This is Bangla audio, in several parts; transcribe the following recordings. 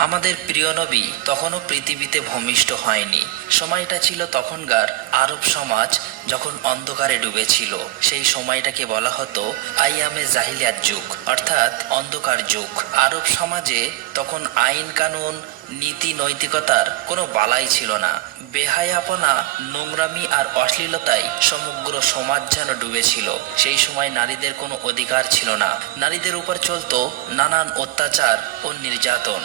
আমাদের প্রিয় নবী তখনও পৃথিবীতে ভূমিষ্ঠ হয়নি। সময়টা ছিল তখনকার আরব সমাজ যখন অন্ধকারে ডুবেছিল। সেই সময়টাকে বলা হতো আইয়ামে জাহিলিয়াত যুগ, অর্থাৎ অন্ধকার যুগ। আরব সমাজে তখন আইন কানুন, নীতি, নৈতিকতার কোনো বালাই ছিল না। বেহায়াপনা, নোংরামি আর অশ্লীলতায় সমগ্র সমাজ যেন ডুবেছিল। সেই সময় নারীদের কোনো অধিকার ছিল না। নারীদের উপর চলতো নানান অত্যাচার ও নির্যাতন।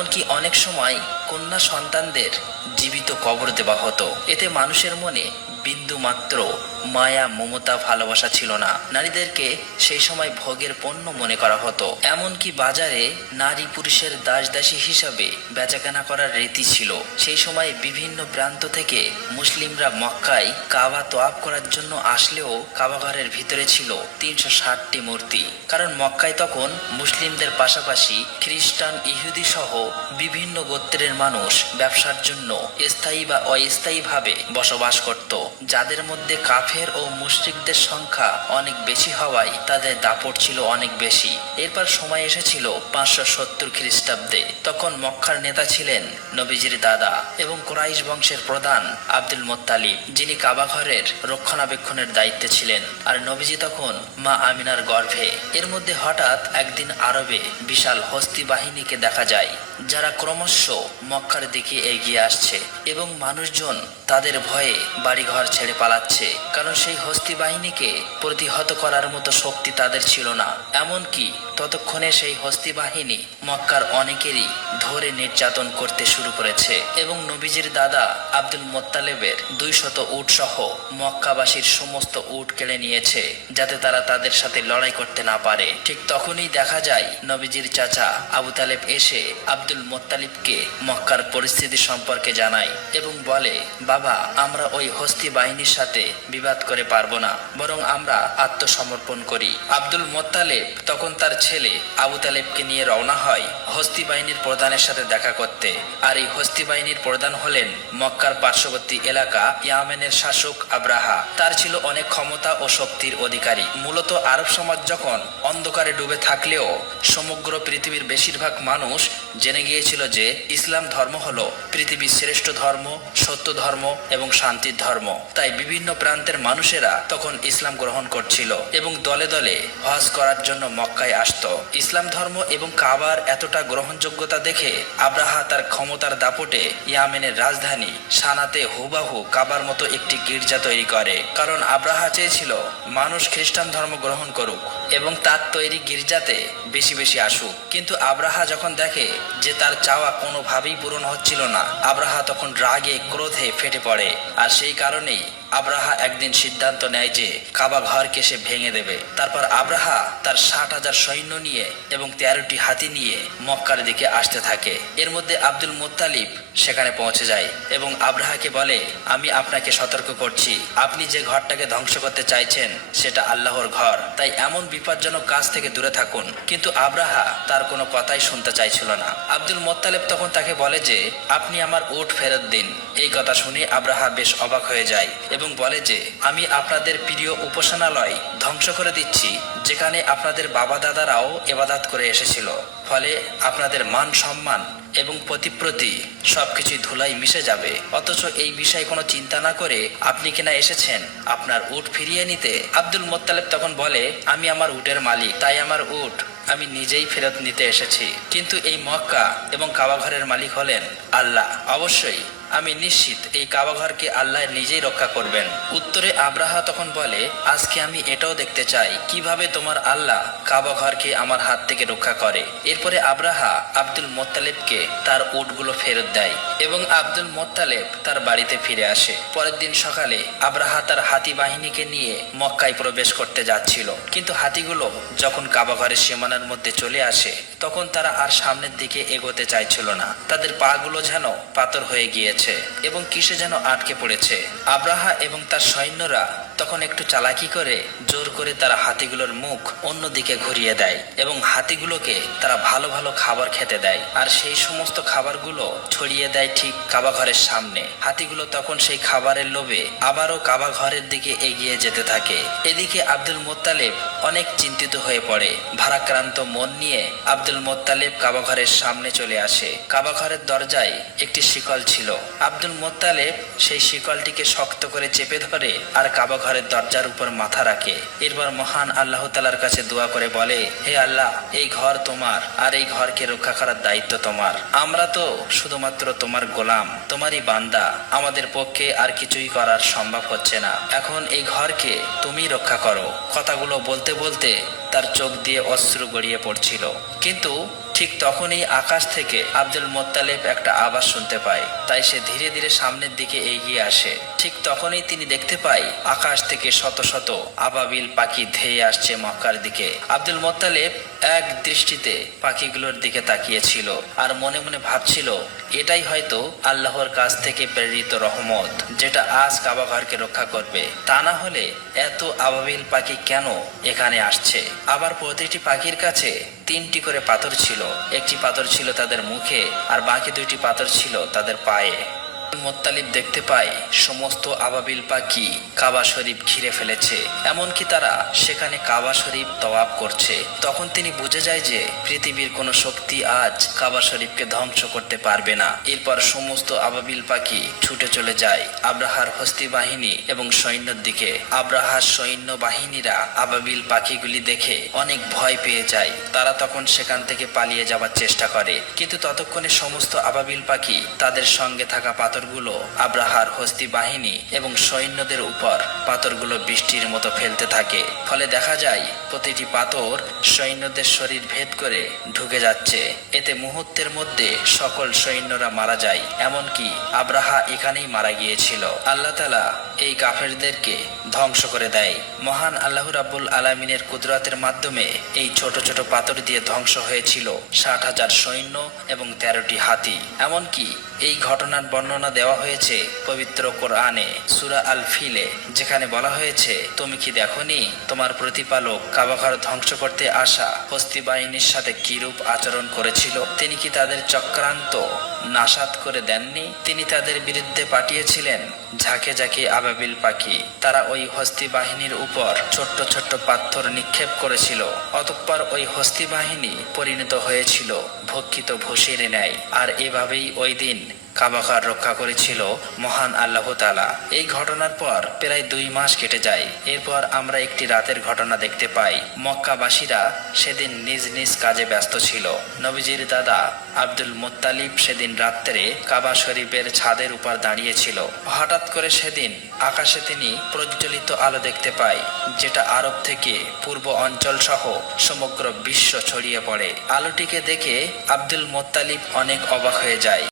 এমনকি অনেক সময় কন্যা সন্তানদের জীবিত কবর দেওয়া হতো। এতে মানুষের মনে বিন্দু মাত্র মায়া, মমতা, ভালোবাসা ছিল না। নারীদেরকে সেই সময় ভোগের পণ্য মনে করা হতো। এমনকি বাজারে নারী পুরুষের দাস দাসী হিসাবে বেচাকেনা করার রীতি ছিল। সেই সময় বিভিন্ন প্রান্ত থেকে মুসলিমরা মক্কায় কাবা তোয়াব করার জন্য আসলেও কাবাঘরের ভিতরে ছিল তিনশো ষাটটি মূর্তি। কারণ মক্কায় তখন মুসলিমদের পাশাপাশি খ্রিস্টান, ইহুদি সহ বিভিন্ন গোত্রের মানুষ ব্যবসার জন্য স্থায়ী বা অস্থায়ীভাবে বসবাস করত। যাদের মধ্যে কাফের ও মুশরিকদের সংখ্যা অনেক বেশি হওয়ায় তাদের দাপট ছিল অনেক বেশি। এরপর সময় এসেছিল পাঁচশো সত্তর খ্রিস্টাব্দে। তখন মক্কার নেতা ছিলেন নবীজির দাদা এবং কোরাইশ বংশের প্রধান আব্দুল মোত্তালিব, যিনি কাবাঘরের রক্ষণাবেক্ষণের দায়িত্বে ছিলেন। আর নবীজি তখন মা আমিনার গর্ভে। এর মধ্যে হঠাৎ একদিন আরবে বিশাল হস্তি বাহিনীকে দেখা যায়, যারা ক্রমশ মক্কার দিকে এগিয়ে আসছে এবং মানুষজন তাদের ভয়ে বাড়িঘর ছেড়ে পালাচ্ছে কারণ সেই হস্তি বাহিনীকে প্রতিহত করার মতো শক্তি তাদের ছিল না। এমনকি ততক্ষণে সেই হস্তি বাহিনী মক্কার অনেকেরই ধরে নির্যাতন করতে শুরু করেছে এবং নবীজির দাদা আব্দুল মোত্তালেবের দুই শত উট সহ মক্কাবাসীর সমস্ত উট কেড়ে নিয়েছে যাতে তারা তাদের সাথে লড়াই করতে না পারে। ঠিক তখনই দেখা যায় নবীজির চাচা আবু তালেব এসে আব্দুল মোত্তালিবকে মক্কার পরিস্থিতি সম্পর্কে জানায় এবং বলে, বাবা, আমরা ওই হস্তি বাহিনীর সাথে বিবাদ করে পারব না, বরং আমরা আত্মসমর্পণ করি। আব্দুল মোত্তালেব তখন তার ছেলে আবু তালেবকে নিয়ে রওনা হয় হস্তি বাহিনীর প্রধানের সাথে দেখা করতে। আর এই হস্তি বাহিনীর প্রধান হলেন মক্কার পার্শ্ববর্তী এলাকা ইয়ামেনের শাসক আব্রাহা। তার ছিল অনেক ক্ষমতা ও শক্তির অধিকারী। মূলত আরব সমাজ যখন অন্ধকারে ডুবে থাকলেও সমগ্র পৃথিবীর বেশিরভাগ মানুষ জেনে গিয়েছিল যে ইসলাম ধর্ম হল পৃথিবীর শ্রেষ্ঠ ধর্ম, সত্য ধর্ম এবং শান্তির ধর্ম। তাই বিভিন্ন প্রান্তের মানুষেরা তখন ইসলাম গ্রহণ করছিল এবং দলে দলে হজ করার জন্য মক্কায় আসতো ইসলাম ধর্ম এবং কাবার এতটা গ্রহণযোগ্যতা দেখে আব্রাহা তার ক্ষমতার দাপটে ইয়ামেনের রাজধানী সানাতে হুবাহু কাবার মতো একটি গির্জা তৈরি করে। কারণ আব্রাহা চেয়েছিল মানুষ খ্রিস্টান ধর্ম গ্রহণ করুক এবং তার তৈরি গির্জাতে বেশি বেশি আসুক। কিন্তু আব্রাহা যখন দেখে যে তার চাওয়া কোনোভাবেই পূরণ হচ্ছিল না, আব্রাহা তখন রাগে, ক্রোধে ফেটে পড়ে। আর সেই কারণেই আব্রাহা একদিন সিদ্ধান্ত নেয় যে কাবা ঘরকে সে ভেঙে দেবে। তারপর আব্রাহা তার ষাট হাজার সৈন্য নিয়ে এবং তেরোটি হাতি নিয়ে মক্কার দিকে আসতে থাকে। এর মধ্যে আব্দুল মুত্তালিব সেখানে পৌঁছে যায় এবং আব্রাহাকে বলে, আমি আপনাকে সতর্ক করছি। আপনি যে ঘরটাকে ধ্বংস করতে চাইছেন, সেটা আল্লাহর ঘর। তাই এমন বিপজ্জনক কাজ থেকে দূরে থাকুন। কিন্তু আব্রাহা তার কোনো কথাই শুনতে চাইছিল না। আব্দুল মোত্তালেব তখন তাকে বলে যে, আপনি আমার উট ফেরত দিন। এই কথা শুনে আব্রাহা বেশ অবাক হয়ে যায় এবং বলে যে, আমি আপনাদের প্রিয় উপাসনালয় ধ্বংস করে দিচ্ছি, যেখানে আপনাদের বাবা দাদারাও এবাদাত করে এসেছিল। ফলে আপনাদের মান সম্মান এবং প্রতিপ্রতি সবকিছু ধুলাই মিশে যাবে। অথচ এই বিষয়ে কোনো চিন্তা না করে আপনি কিনা এসেছেন আপনার উট ফিরিয়ে নিতে। আব্দুল মোত্তালেব তখন বলে, আমি আমার উটের মালিক, তাই আমার উট আমি নিজেই ফেরত নিতে এসেছি। কিন্তু এই মক্কা এবং কাবাঘরের মালিক হলেন আল্লাহ। অবশ্যই আমি নিশ্চিত এই কাবাঘরকে আল্লাহ নিজেই রক্ষা করবেন। উত্তরে আব্রাহা তখন বলে, আজকে আমি এটাও দেখতে চাই, কীভাবে তোমার আল্লাহ কাবাঘরকে আমার হাত থেকে রক্ষা করে। এরপরে আব্রাহা আব্দুল মোত্তালেবকে তার উটগুলো ফেরত দেয় এবং আব্দুল মোত্তালেব তার বাড়িতে ফিরে আসে। পরের দিন সকালে আব্রাহা তার হাতি বাহিনীকে নিয়ে মক্কায় প্রবেশ করতে যাচ্ছিল। কিন্তু হাতিগুলো যখন কাবাঘরের সীমানার মধ্যে চলে আসে, তখন তারা আর সামনের দিকে এগোতে চাইছিল না। তাদের পাগুলো যেন পাথর হয়ে গিয়েছে। এবং কিসে যেন আটকে পড়েছে। আব্রাহা এবং তার সৈন্যরা তখন একটু চালাকি করে, জোর করে তারা হাতিগুলোর মুখ অন্যদিকে ঘুরিয়ে দেয় এবং হাতিগুলোকে তারা ভালো ভালো খাবার খেতে দেয়। আর সেই সমস্ত খাবারগুলো ছড়িয়ে দেয় ঠিক কাবা ঘরের সামনে। হাতিগুলো তখন সেই খাবারের লোভে আবারও কাবা ঘরের দিকে এগিয়ে যেতে থাকে। এদিকে আব্দুল মোত্তালেব অনেক চিন্তিত হয়ে পড়ে। ভারাক্রান্ত মন নিয়ে আব্দুল মোত্তালেব কাবা ঘরের সামনে চলে আসে। কাবা ঘরের দরজায় একটি শিকল ছিল। আব্দুল মোত্তালেব সেই শিকলটিকে শক্ত করে চেপে ধরে আর কাবা ঘরের দরজার উপর মাথা রাখে। এরপর মহান আল্লাহ তালার কাছে দোয়া করে বলে, হে আল্লাহ, এই ঘর তোমার, আর এই ঘরকে রক্ষা করার দায়িত্ব তোমার। আমরা তো শুধুমাত্র তোমার গোলাম, তোমারই বান্দা। আমাদের পক্ষে আর কিছুই করার সম্ভব হচ্ছে না। এখন এই ঘরকে তুমি রক্ষা করো। কথাগুলো বলতে বলতে তার চোখ দিয়ে অশ্রু গড়িয়ে পড়ছিল। কিন্তু ঠিক তখনই আকাশ থেকে আব্দুল মোত্তালেব একটা আওয়াজ শুনতে পায়। তাই সে ধীরে ধীরে সামনের দিকে এগিয়ে আসে। ঠিক তখনই তিনি দেখতে পায়, আকাশ থেকে শত শত আবাবিল পাখি ধেয়ে আসছে মক্কার দিকে। আব্দুল মোত্তালেব এক দৃষ্টিতে পাখিগুলোর দিকে তাকিয়েছিল আর মনে মনে ভাবছিল এটাই হয়তো আল্লাহর কাছ থেকে প্রেরিত রহমত, যেটা আজ কাবাঘরকে রক্ষা করবে। তা না হলে এত আবাবিল পাখি কেন এখানে আসছে? আবার প্রতিটি পাখির কাছে তিনটি করে পাথর ছিল। একটি পাথর ছিল তাদের মুখে, আর বাকি দুইটি পাথর ছিল তাদের পায়ে। মোত্তালিব দেখতে পায়, সমস্ত আবাবিল পাখি কাবা শরীফ ঘিরে ফেলেছে। এমনকি তারা সেখানে কাবা শরীফ তওয়াব করছে। তখন তিনি বুঝে যায় যে পৃথিবীর কোনো শক্তি আজ কাবা শরীফকে ধ্বংস করতে পারবে না। এরপর সমস্ত আবাবিল পাখি ছুটে চলে যায় আব্রাহার হস্তি বাহিনী এবং সৈন্যর দিকে। আব্রাহার সৈন্য বাহিনীরা আবাবিল পাখিগুলি দেখে অনেক ভয় পেয়ে যায়। তারা তখন সেখান থেকে পালিয়ে যাওয়ার চেষ্টা করে। কিন্তু ততক্ষণে সমস্ত আবাবিল পাখি তাদের সঙ্গে থাকা পাথরগুলো আব্রাহার হস্তি বাহিনী এবং সৈন্যদের উপর পাথরগুলো বৃষ্টির মতো ফেলতে থাকে। ফলে দেখা যায়, প্রতিটি পাথর সৈন্যদের শরীর ভেদ করে ঢুকে যাচ্ছে। এতে মুহূর্তের মধ্যে সকল সৈন্যরা মারা যায়, এমনকি আব্রাহা এখানেই মারা গিয়েছিল। আল্লাহ তালা এই কাফেরদেরকে ধ্বংস করে দেয়। মহান আল্লাহ রাব্বুল আলমিনের কুদরতের মাধ্যমে এই ছোট ছোট পাথর দিয়ে ধ্বংস হয়েছিল ষাট হাজার সৈন্য এবং তেরোটি হাতি। এমনকি এই ঘটনার বর্ণনা দেওয়া হয়েছে পবিত্র কোরআনে, সুরা আল ফিলে যেখানে বলা হয়েছে, তুমি কি দেখনি? তোমার প্রতিপালক কাবাঘর ধ্বংস করতে আসা হস্তি বাহিনীর সাথে কিরূপ আচরণ করেছিল? তিনি কি তাদের চক্রান্ত নাসাত করে দেননি? তিনি তাদের বিরুদ্ধে পাঠিয়েছিলেন ঝাঁকে ঝাঁকে আবাবিল পাখি। তারা ওই হস্তি বাহিনীর উপর ছোট্ট ছোট্ট পাথর নিক্ষেপ করেছিল। অতঃপর ওই হস্তি বাহিনী পরিণত হয়েছিল ভক্ষিত ভূষির ন্যায়। আর এভাবেই ওই দিন কাবাঘর রক্ষা করেছিল মহান আল্লাহ তালা এই ঘটনার পর প্রায় দুই মাস কেটে যায়। এরপর আমরা একটি রাতের ঘটনা দেখতে পাই। মক্কাবাসীরা সেদিন নিজ নিজ কাজে ব্যস্ত ছিল। নবীজির দাদা আব্দুল মোত্তালিব সেদিন রাত্রে কাবা শরীফের ছাদের উপর দাঁড়িয়েছিল। হঠাৎ করে সেদিন আকাশে তিনি প্রজ্বলিত আলো দেখতে পায় যেটা আরব থেকে পূর্ব অঞ্চল সহ সমগ্র বিশ্ব ছড়িয়ে পড়ে। আলোটিকে দেখে আব্দুল মোত্তালিব অনেক অবাক হয়ে যায়।